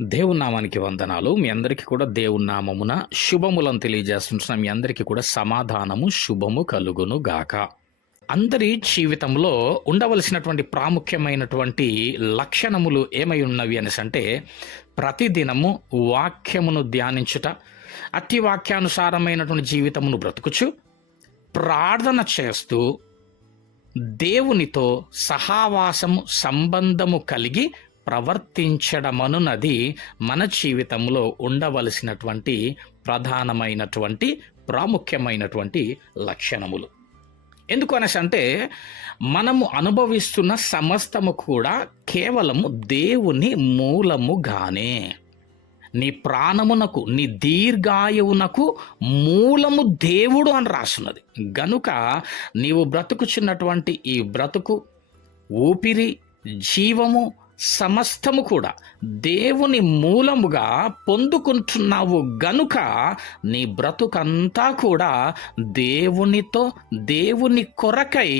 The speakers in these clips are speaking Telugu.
దేవుని నామానికి వందనాలు. మీ అందరికీ కూడా దేవుని నామమున శుభములను తెలియజేస్తున్నాం. మీ అందరికీ కూడా సమాధానము, శుభము కలుగును గాక. అందరి జీవితంలో ఉండవలసినటువంటి ప్రాముఖ్యమైనటువంటి లక్షణములు ఏమై ఉన్నవి అనేసి అంటే, ప్రతిదినము వాక్యమును ధ్యానించుట, అతి వాక్యానుసారమైనటువంటి జీవితమును బ్రతుకుచు, ప్రార్థన చేస్తూ దేవునితో సహవాసము, సంబంధము కలిగి ప్రవర్తించడమనున్నది మన జీవితంలో ఉండవలసినటువంటి ప్రధానమైనటువంటి ప్రాముఖ్యమైనటువంటి లక్షణములు. ఎందుకు అనేసి అంటే, మనము అనుభవిస్తున్న సమస్తము కూడా కేవలము దేవుని మూలముగానే. నీ ప్రాణమునకు, నీ దీర్ఘాయువునకు మూలము దేవుడు అని రాస్తున్నది. గనుక నీవు బ్రతుకుచున్నటువంటి ఈ బ్రతుకు, ఊపిరి, జీవము సమస్తము కూడా దేవుని మూలముగా పొందుకుంటున్నావు గనుక నీ బ్రతుకంతా కూడా దేవునితో, దేవుని కొరకై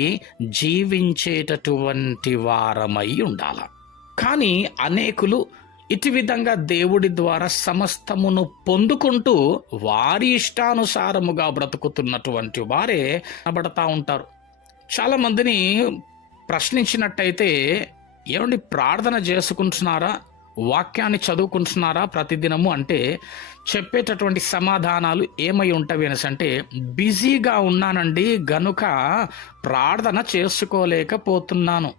జీవించేటటువంటి వారమై ఉండాలి. కానీ అనేకులు ఇటు విధంగా దేవుడి ద్వారా సమస్తమును పొందుకుంటూ వారి ఇష్టానుసారముగా బ్రతుకుతున్నటువంటి వారే కనబడతా ఉంటారు. చాలామందిని ప్రశ్నించినట్టయితే, ఏమండి ప్రార్థన చేసుకుంటున్నారా, వాక్యాన్ని చదువుకుంటున్నారా ప్రతిదినము అంటే చెప్పేటటువంటి సమాధానాలు ఏమై ఉంటవి అనేసి అంటే, బిజీగా ఉన్నానండి గనుక ప్రార్థన చేసుకోలేకపోతున్నాను,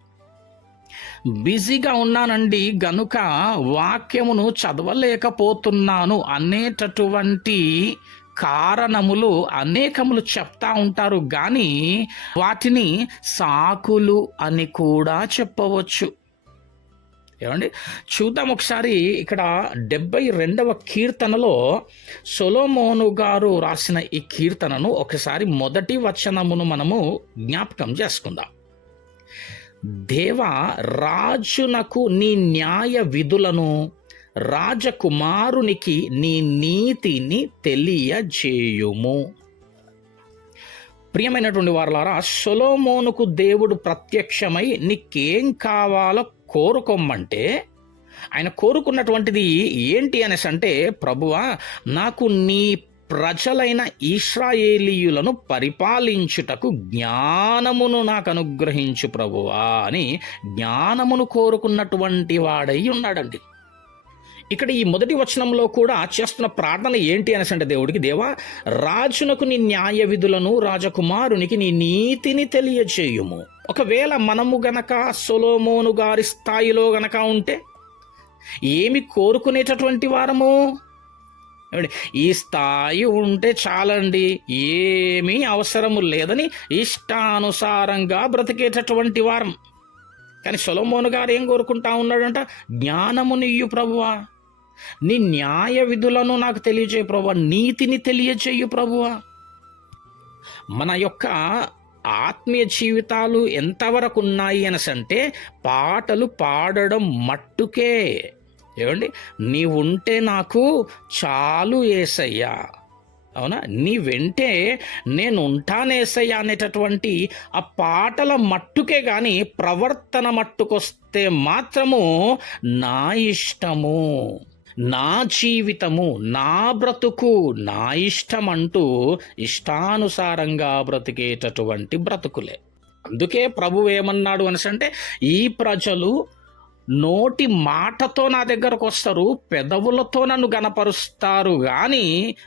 బిజీగా ఉన్నానండి గనుక వాక్యమును చదవలేకపోతున్నాను అనేటటువంటి కారణములు అనేకములు చెప్తా ఉంటారు. కానీ వాటిని సాకులు అని కూడా చెప్పవచ్చు. ఏమండి, చూద్దాం ఒకసారి. ఇక్కడ 72వ కీర్తనలో సొలొమోను గారు రాసిన ఈ కీర్తనను ఒకసారి మొదటి వచనమును మనము జ్ఞాపకం చేసుకుందాం. దేవా, రాజునకు నీ న్యాయ విధులను, రాజకుమారునికి నీ నీతిని తెలియజేయుము. ప్రియమైనటువంటి వారలారా, సొలొమోనుకు దేవుడు ప్రత్యక్షమై నీకేం కావాలో కోరుకోమంటే ఆయన కోరుకున్నటువంటిది ఏంటి అనేసి అంటే, ప్రభువా, నాకు నీ ప్రజలైన ఇశ్రాయేలీయులను పరిపాలించుటకు జ్ఞానమును నాకు అనుగ్రహించు ప్రభువా అని జ్ఞానమును కోరుకున్నటువంటి వాడై ఉన్నాడండి. ఇక్కడ ఈ మొదటి వచనంలో కూడా చేస్తున్న ప్రార్థన ఏంటి అనేసి అంటే, దేవుడికి, దేవా, రాజునకు నీ న్యాయ విధులను, రాజకుమారునికి నీ నీతిని తెలియజేయుము. ఒకవేళ మనము గనక సొలొమోను గారి స్థాయిలో గనక ఉంటే ఏమి కోరుకునేటటువంటి వారము? ఈ స్థాయి ఉంటే చాలండి, ఏమీ అవసరము లేదని ఇష్టానుసారంగా బ్రతికేటటువంటి వారం. కానీ సొలొమోను గారు ఏం కోరుకుంటా ఉన్నాడంట? జ్ఞానమునియ్యు ప్రభువా, నీ న్యాయ విధులను నాకు తెలియజేయు ప్రభువా, నీతిని తెలియజేయు ప్రభువా. మన యొక్క ఆత్మీయ జీవితాలు ఎంతవరకు ఉన్నాయి అనేసంటే, పాటలు పాడడం మట్టుకే. ఏమండి, నీవుంటే నాకు చాలు యేసయ్యా, అవునా, నీ వెంటే నేను ఉంటానేసయ్యా అనేటటువంటి ఆ పాటల మట్టుకే కానీ ప్రవర్తన మట్టుకొస్తే మాత్రము నా ఇష్టము, నా జీవితము, నా బ్రతుకు, నా ఇష్టం అంటూ ఇష్టానుసారంగా బ్రతికేటటువంటి బ్రతుకులే. అందుకే ప్రభువు ఏమన్నాడు అనేసి అంటే, ఈ ప్రజలు నోటి మాటతో నా దగ్గరకు వస్తారు, పెదవులతో నన్ను గనపరుస్తారు, కానీ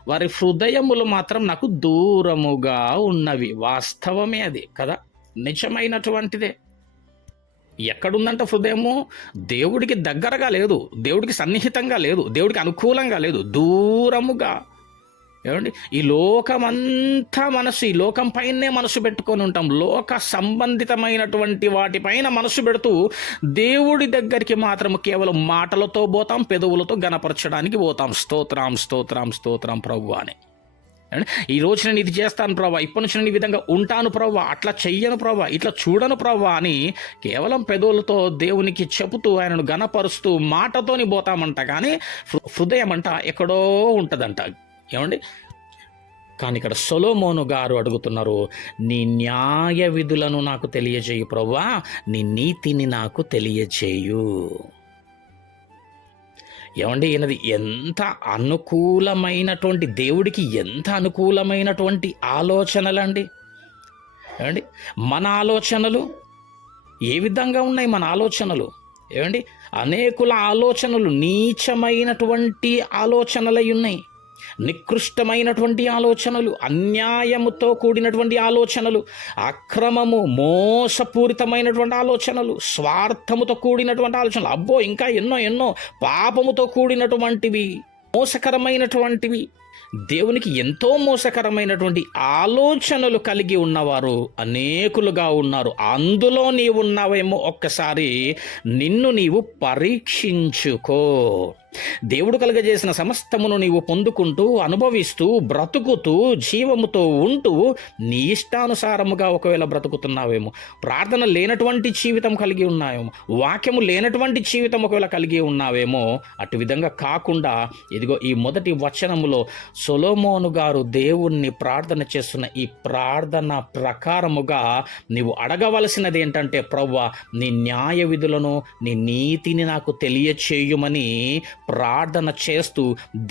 వారి హృదయములు మాత్రం నాకు దూరముగా ఉన్నవి. వాస్తవమే అది కదా, నిజమైనటువంటిదే. ఎక్కడుందంట హృదయము? దేవుడికి దగ్గరగా లేదు, దేవుడికి సన్నిహితంగా లేదు, దేవుడికి అనుకూలంగా లేదు, దూరముగా. ఏమండి, ఈ లోకమంతా మనసు, ఈ లోకం పైనే మనసు పెట్టుకొని ఉంటాం. లోక సంబంధితమైనటువంటి వాటిపైన మనసు పెడుతూ దేవుడి దగ్గరికి మాత్రం కేవలం మాటలతో పోతాం, పెదవులతో గణపరచడానికి పోతాం. స్తోత్రం స్తోత్రం స్తోత్రం ప్రభు అని. ఈ రోజు నేను ఇది చేస్తాను ప్రభా, ఇప్పటి నుంచి నేను ఈ విధంగా ఉంటాను ప్రభా, అట్లా చెయ్యను ప్రభా, ఇట్లా చూడను ప్రభా అని కేవలం పెదవులతో దేవునికి చెబుతూ ఆయనను గణపరుస్తూ మాటతోని పోతామంట. కానీ హృదయం అంట ఎక్కడో ఉంటుందంట. ఏమండి, కానీ ఇక్కడ సొలొమోను గారు అడుగుతున్నారు, నీ న్యాయ విధులను నాకు తెలియజేయు ప్రభువా, నీ నీతిని నాకు తెలియజేయు. ఏమండి ఈయనది ఎంత అనుకూలమైనటువంటి, దేవుడికి ఎంత అనుకూలమైనటువంటి ఆలోచనలండి. ఏమండి మన ఆలోచనలు ఏ విధంగా ఉన్నాయి? మన ఆలోచనలు ఏమండి అనేకుల ఆలోచనలు నీచమైనటువంటి ఆలోచనలై ఉన్నాయి, నికృష్టమైనటువంటి ఆలోచనలు, అన్యాయముతో కూడినటువంటి ఆలోచనలు, అక్రమము మోసపూరితమైనటువంటి ఆలోచనలు, స్వార్థముతో కూడినటువంటి ఆలోచనలు, అబ్బో ఇంకా ఎన్నో ఎన్నో, పాపముతో కూడినటువంటివి, మోసకరమైనటువంటివి, దేవునికి ఎంతో మోసకరమైనటువంటి ఆలోచనలు కలిగి ఉన్నవారు అనేకులుగా ఉన్నారు. అందులో నీవు ఉన్నావేమో ఒక్కసారి నిన్ను నీవు పరీక్షించుకో. దేవుడు కలుగజేసిన సమస్తమును నీవు పొందుకుంటూ, అనుభవిస్తూ, బ్రతుకుతూ, జీవముతో ఉంటూ నీ ఇష్టానుసారముగా ఒకవేళ బ్రతుకుతున్నావేమో, ప్రార్థన లేనటువంటి జీవితం కలిగి ఉన్నావేమో, వాక్యము లేనటువంటి జీవితం ఒకవేళ కలిగి ఉన్నావేమో, అటు విధంగా కాకుండా ఇదిగో ఈ మొదటి వచనములో సొలొమోను గారు దేవుణ్ణి ప్రార్థన చేస్తున్న ఈ ప్రార్థన ప్రకారముగా నీవు అడగవలసినది ఏంటంటే, ప్రభువా నీ న్యాయ విధులను, నీ నీతిని నాకు తెలియచేయుమని ప్రార్థన చేస్తూ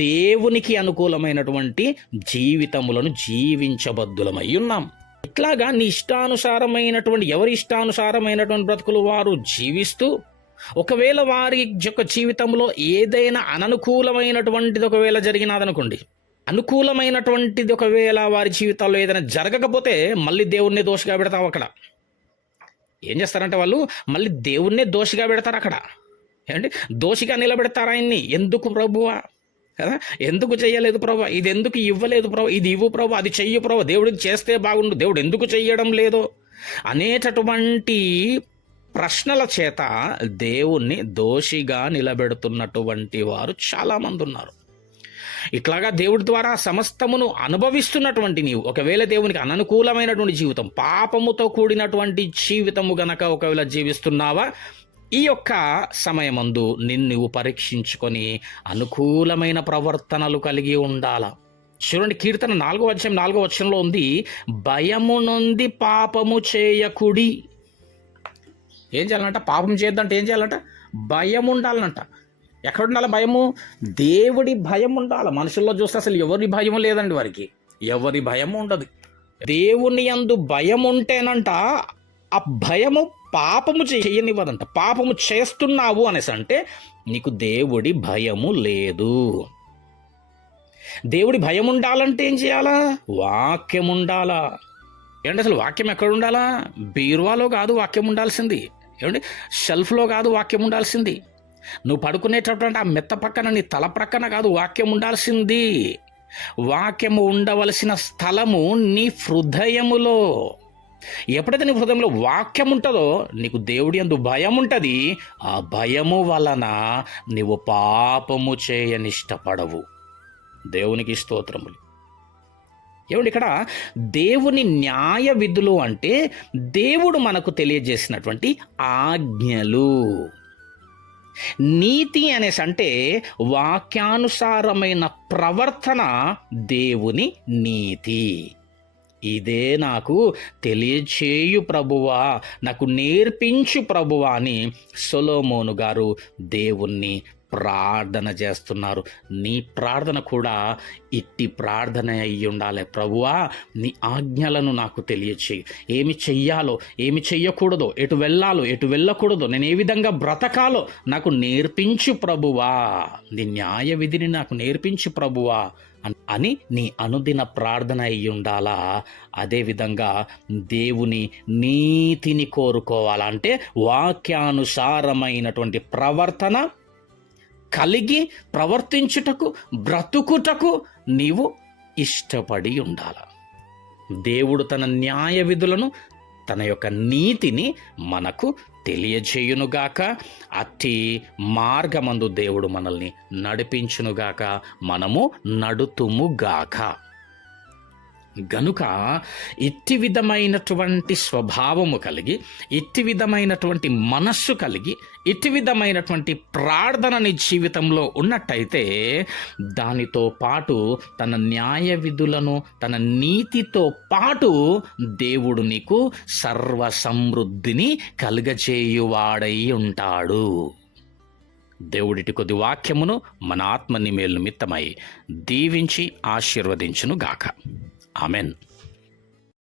దేవునికి అనుకూలమైనటువంటి జీవితములను జీవించబద్దులమై ఉన్నాం. ఇట్లాగా నీ ఇష్టానుసారమైనటువంటి, ఎవరి ఇష్టానుసారమైనటువంటి బ్రతుకులు వారు జీవిస్తూ, ఒకవేళ వారి యొక్క జీవితంలో ఏదైనా అననుకూలమైనటువంటిది ఒకవేళ జరిగినదనుకోండి, అనుకూలమైనటువంటిది ఒకవేళ వారి జీవితాల్లో ఏదైనా జరగకపోతే మళ్ళీ దేవుణ్ణి దోషిగా పెడతావు. అక్కడ ఏం చేస్తారంటే వాళ్ళు మళ్ళీ దేవుణ్ణే దోషిగా పెడతారు. అక్కడ ఏంటి దోషిగా నిలబెడతారు ఆయన్ని. ఎందుకు ప్రభువా కదా, ఎందుకు చెయ్యలేదు ప్రభు, ఇది ఎందుకు ఇవ్వలేదు ప్రభు, ఇది ఇవ్వు ప్రభు, అది చెయ్యు ప్రభు, దేవుడికి చేస్తే బాగుండు, దేవుడు ఎందుకు చెయ్యడం లేదు అనేటటువంటి ప్రశ్నల చేత దేవుణ్ణి దోషిగా నిలబెడుతున్నటువంటి వారు చాలామంది ఉన్నారు. ఇట్లాగా దేవుడి ద్వారా సమస్తమును అనుభవిస్తున్నటువంటి నీవు ఒకవేళ దేవునికి అననుకూలమైనటువంటి జీవితం, పాపముతో కూడినటువంటి జీవితము గనక ఒకవేళ జీవిస్తున్నావా, ఈ యొక్క సమయమందు నిన్ను పరీక్షించుకొని అనుకూలమైన ప్రవర్తనలు కలిగి ఉండాల. చూడండి, కీర్తన 4వ అధ్యాయం 4వ వచనంలో ఉంది, భయము నొంది పాపము చేయకుడి. ఏం చేయాలంట? పాపం చేయొద్దంటే ఏం చేయాలంట? భయం ఉండాలంట. ఎక్కడ ఉండాలి భయము? దేవుడి భయం ఉండాలి. మనుషుల్లో చూస్తే అసలు ఎవరి భయం లేదండి, వారికి ఎవరి భయం ఉండదు. దేవుని యందు భయం ఉంటేనంట ఆ భయము పాపము చేయనివ్వదంట. పాపము చేస్తున్నావు అనేసి అంటే నీకు దేవుడి భయము లేదు. దేవుడి భయం ఉండాలంటే ఏం చేయాలా? వాక్యం ఉండాలా. ఏమంటే అసలు వాక్యం ఎక్కడ ఉండాలా? బీరువాలో కాదు వాక్యం ఉండాల్సింది. ఏమండి షెల్ఫ్లో కాదు వాక్యం ఉండాల్సింది. నువ్వు పడుకునేటటువంటి ఆ మెత్త పక్కన, నీ తల ప్రక్కన కాదు వాక్యం ఉండాల్సింది. వాక్యము ఉండవలసిన స్థలము నీ హృదయములో. ఎప్పుడైతే నీ హృదయంలో వాక్యం ఉంటుందో నీకు దేవుడి యందు భయం ఉంటుంది. ఆ భయము వలన నీవు పాపము చేయనిష్టపడవు. దేవునికి స్తోత్రములు. ఏమండి ఇక్కడ దేవుని న్యాయ విధులు అంటే దేవుడు మనకు తెలియజేసినటువంటి ఆజ్ఞలు. నీతి అనేసి అంటే వాక్యానుసారమైన ప్రవర్తన దేవుని నీతి. ఇదే నాకు తెలియచేయు ప్రభువా, నాకు నేర్పించు ప్రభువా అని సొలొమోను గారు దేవుణ్ణి ప్రార్థన చేస్తున్నారు. నీ ప్రార్థన కూడా ఇట్టి ప్రార్థన అయి ఉండాలి. ప్రభువా నీ ఆజ్ఞలను నాకు తెలియచేయి. ఏమి చెయ్యాలో, ఏమి చెయ్యకూడదో, ఎటు వెళ్ళాలో, ఎటు వెళ్ళకూడదో, నేను ఏ విధంగా బ్రతకాలో నాకు నేర్పించు ప్రభువా. నీ న్యాయ విధిని నాకు నేర్పించు ప్రభువా అని నీ అనుదిన ప్రార్థన అయి ఉండాలా. అదేవిధంగా దేవుని నీతిని కోరుకోవాలంటే వాక్యానుసారమైనటువంటి ప్రవర్తన కలిగి ప్రవర్తించుటకు, బ్రతుకుటకు నీవు ఇష్టపడి ఉండాల. దేవుడు తన న్యాయ విధులను, తన యొక్క నీతిని మనకు తెలియచేయునుగాక. అట్టి మార్గమందు దేవుడు మనల్ని నడిపించునుగాక, మనము నడుతుముగాక. గనుక ఇట్టి విధమైనటువంటి స్వభావము కలిగి, ఇట్టి విధమైనటువంటి మనస్సు కలిగి, ఇట్టి విధమైనటువంటి ప్రార్థన నీ జీవితంలో ఉన్నట్టయితే దానితో పాటు తన న్యాయ విధులను, తన నీతితో పాటు దేవుడు నీకు సర్వ సమృద్ధిని కలుగచేయువాడై ఉంటాడు. దేవుడిటి కొద్ది వాక్యమును మన ఆత్మ నిమేలు నిమిత్తమై దీవించి ఆశీర్వదించును గాక. ఆమెన్.